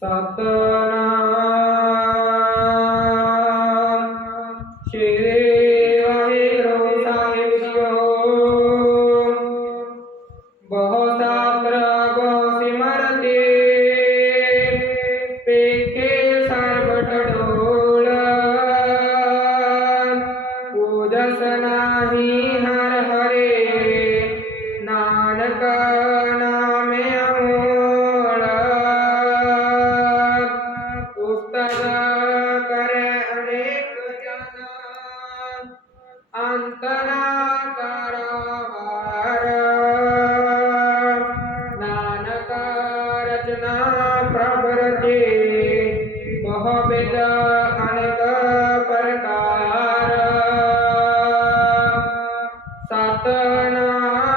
ਸਤਨਾਮ ਅੰਤਨਾ ਕਰਵਾਰ ਨਾਨਕ ਰਚਨਾ ਪ੍ਰਭ ਰਚੇ ਬਹੁ ਵਿਦ ਅਨੇਕ ਪ੍ਰਕਾਰ ਸਤਨਾਮ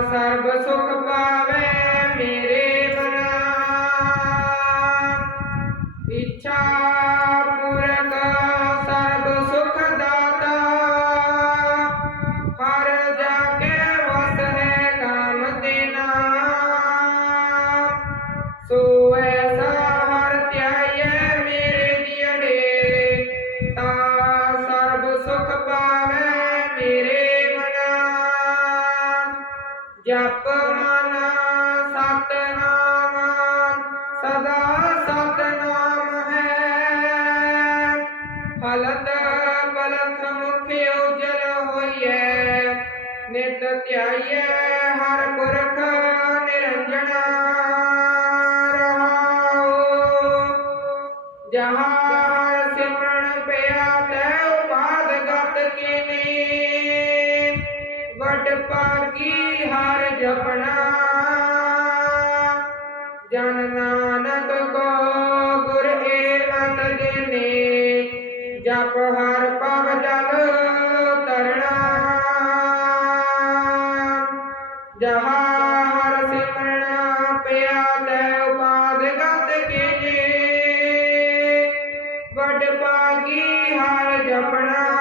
ਤਾ ਸਰਬ ਜਪ ਮਨ ਸਤਨਾਮ, ਸਦਾ ਸਤਨਾਮ ਹੈ। ਫਲਤ ਬਲਤ ਮੁਖ ਉਜਲ ਹੋਈਐ, ਨਿਤ ਧਿਆਈਐ ਹਰ ਪੁਰਖ ਨਿਰੰਜਨਾ ਰਹਾਉ। ਜਹਾਂ ਸਿਮਰਨ ਪਿਆ ਤੈ ਉਪਾਦ ਗਤ ਕੀਨੀ, ਵਡ ਪਾਗੀ ਜਪਣਾ ਜਨ ਨਾਨਕ ਕੋ ਗੁਰ ਏ ਗਿਨੇ, ਜਪ ਹਰ ਪਵ ਜਲ ਤਰਣਾ ਜਹਾਂ ਹਰ ਸਿਮਰਨ ਪਿਆ ਤੈ ਉਪਾਦ ਗਤ ਕੀਨੀ ਵਡ ਪਾਗੀ ਹਰ ਜਪਣਾ।